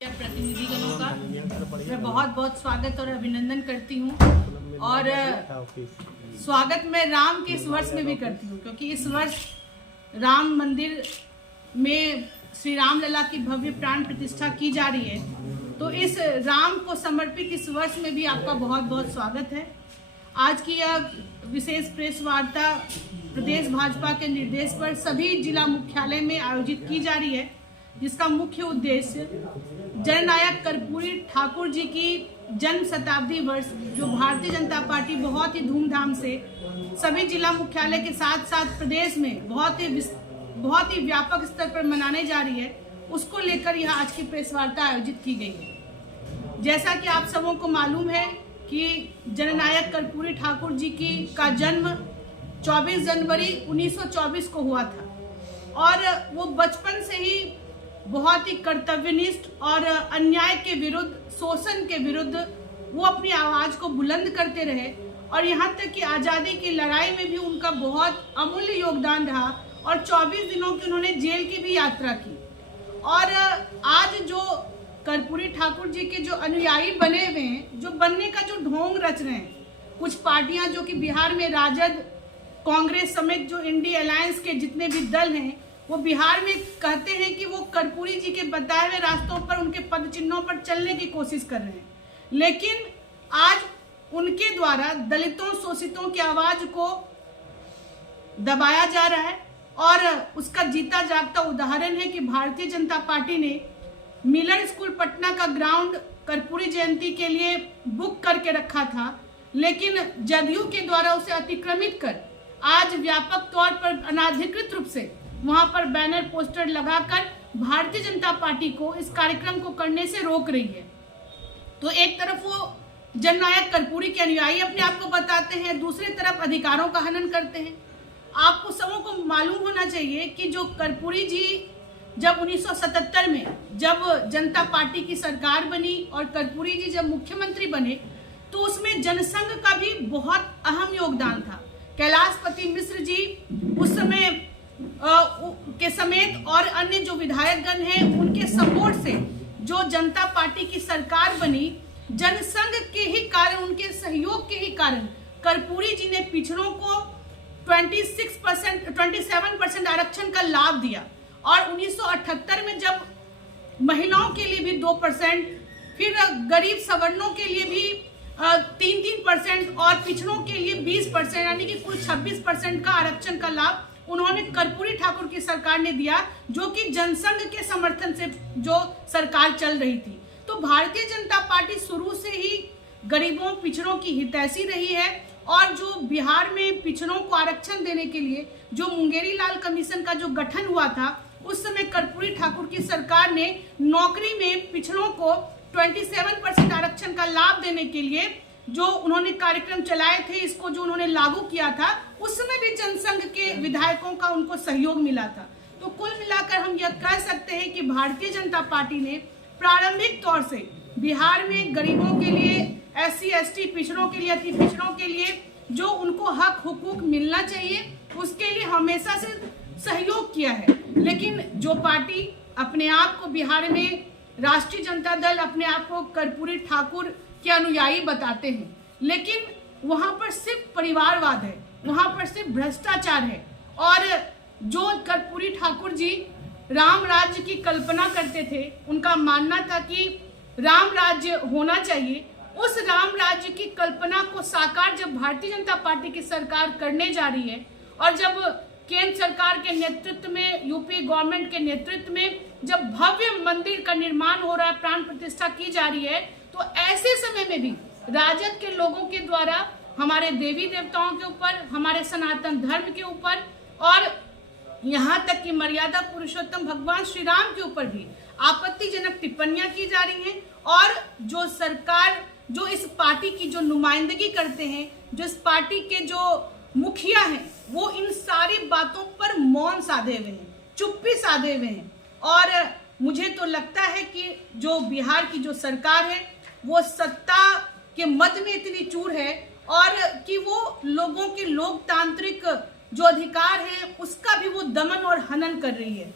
प्रतिनिधिगणों का मैं बहुत बहुत स्वागत और अभिनंदन करती हूँ। और स्वागत मैं राम के इस वर्ष में भी करती हूँ, क्योंकि इस वर्ष राम मंदिर में श्री राम लला की भव्य प्राण प्रतिष्ठा की जा रही है। तो इस राम को समर्पित इस वर्ष में भी आपका बहुत बहुत स्वागत है। आज की यह विशेष प्रेस वार्ता प्रदेश भाजपा के निर्देश पर सभी जिला मुख्यालय में आयोजित की जा रही है, जिसका मुख्य उद्देश्य जननायक कर्पूरी ठाकुर जी की जन्म शताब्दी वर्ष, जो भारतीय जनता पार्टी बहुत ही धूमधाम से सभी जिला मुख्यालय के साथ साथ प्रदेश में बहुत ही व्यापक स्तर पर मनाने जा रही है, उसको लेकर यह आज की प्रेस वार्ता आयोजित की गई है। जैसा कि आप सबों को मालूम है कि जननायक कर्पूरी ठाकुर जी का जन्म 24 जनवरी 1924 को हुआ था और वो बचपन से ही बहुत ही कर्तव्यनिष्ठ और अन्याय के विरुद्ध, शोषण के विरुद्ध वो अपनी आवाज को बुलंद करते रहे और यहाँ तक कि आज़ादी की लड़ाई में भी उनका बहुत अमूल्य योगदान रहा और 24 दिनों की उन्होंने जेल की भी यात्रा की। और आज जो कर्पूरी ठाकुर जी के जो अनुयायी बने हुए हैं, जो बनने का जो ढोंग रच रहे हैं, कुछ पार्टियां जो कि बिहार में राजद, कांग्रेस समेत जो इंडिया अलायंस के जितने भी दल हैं, वो बिहार में कहते हैं कि वो कर्पूरी जी के बताए हुए रास्तों पर, उनके पद चिन्हों पर चलने की कोशिश कर रहे हैं। लेकिन आज उनके द्वारा दलितों, शोषितों की आवाज को दबाया जा रहा है और उसका जीता जागता उदाहरण है कि भारतीय जनता पार्टी ने मिलर स्कूल पटना का ग्राउंड कर्पूरी जयंती के लिए बुक करके रखा था, लेकिन जदयू के द्वारा उसे अतिक्रमित कर आज व्यापक तौर पर अनाधिकृत रूप से वहां पर बैनर पोस्टर लगाकर भारतीय जनता पार्टी को इस कार्यक्रम को करने से रोक रही है। तो एक तरफ वो जननायक कर्पूरी के अनुयायी अपने आप को बताते हैं, दूसरी तरफ अधिकारों का हनन करते हैं। आपको सबों को मालूम होना चाहिए कि जो कर्पूरी जी जब 1977 में जब जनता पार्टी की सरकार बनी और कर्पूरी जी जब मुख्यमंत्री बने, तो उसमें जनसंघ का भी बहुत अहम योगदान था। कैलाशपति मिश्र जी उस समय के समेत और अन्य जो विधायकगण हैं, उनके सपोर्ट से जो जनता पार्टी की सरकार बनी, जनसंघ के ही कारण, उनके सहयोग के ही कारण कर्पूरी जी ने पिछड़ों को 27% आरक्षण का लाभ दिया और 1978 में जब महिलाओं के लिए भी 2%, फिर गरीब सवर्णों के लिए भी 3% और पिछड़ों के लिए 20%, यानी कि कुल 26% का आरक्षण का लाभ उन्होंने कर्पूरी ठाकुर की सरकार ने दिया, जो कि जनसंघ के समर्थन से जो सरकार चल रही थी। तो भारतीय जनता पार्टी शुरू से ही गरीबों, पिछड़ों की हितैषी रही है और जो बिहार में पिछड़ों को आरक्षण देने के लिए जो मुंगेरी लाल कमीशन का जो गठन हुआ था, उस समय कर्पूरी ठाकुर की सरकार ने नौकरी में पिछड़ों को 27% आरक्षण का लाभ देने के लिए जो उन्होंने कार्यक्रम चलाए थे, इसको जो उन्होंने लागू किया था, उस समय भी जनसंघ के विधायकों का उनको सहयोग मिला था। तो कुल मिलाकर हम यह कह सकते हैं कि भारतीय जनता पार्टी ने प्रारंभिक तौर से बिहार में गरीबों के लिए, SC ST पिछड़ों के लिए, अति पिछड़ों के लिए जो उनको हक हुकूक मिलना चाहिए, उसके लिए हमेशा से सहयोग किया है। लेकिन जो पार्टी अपने आप को बिहार में राष्ट्रीय जनता दल अपने आप को कर्पूरी ठाकुर के अनुयायी बताते हैं, लेकिन वहां पर सिर्फ परिवारवाद है, वहां पर सिर्फ भ्रष्टाचार है। और जो कर्पूरी ठाकुर जी राम राज्य की कल्पना करते थे, उनका मानना था कि राम राज्य होना चाहिए। उस राम राज्य की कल्पना को साकार जब भारतीय जनता पार्टी की सरकार करने जा रही है और जब केंद्र सरकार के नेतृत्व में, यूपी गवर्नमेंट के नेतृत्व में जब भव्य मंदिर का निर्माण हो रहा है, प्राण प्रतिष्ठा की जा रही है, तो ऐसे समय में भी राजद के लोगों के द्वारा हमारे देवी देवताओं के ऊपर, हमारे सनातन धर्म के ऊपर और यहाँ तक कि मर्यादा पुरुषोत्तम भगवान श्री राम के ऊपर भी आपत्तिजनक टिप्पणियां की जा रही हैं। और जो सरकार, जो इस पार्टी की जो नुमाइंदगी करते हैं, जो इस पार्टी के जो मुखिया हैं, वो इन सारी बातों पर मौन साधे हुए हैं, चुप्पी साधे हुए हैं। और मुझे तो लगता है कि जो बिहार की जो सरकार है, वो सत्ता के मद में इतनी चूर है और कि वो लोगों के लोकतांत्रिक जो अधिकार है, उसका भी वो दमन और हनन कर रही है।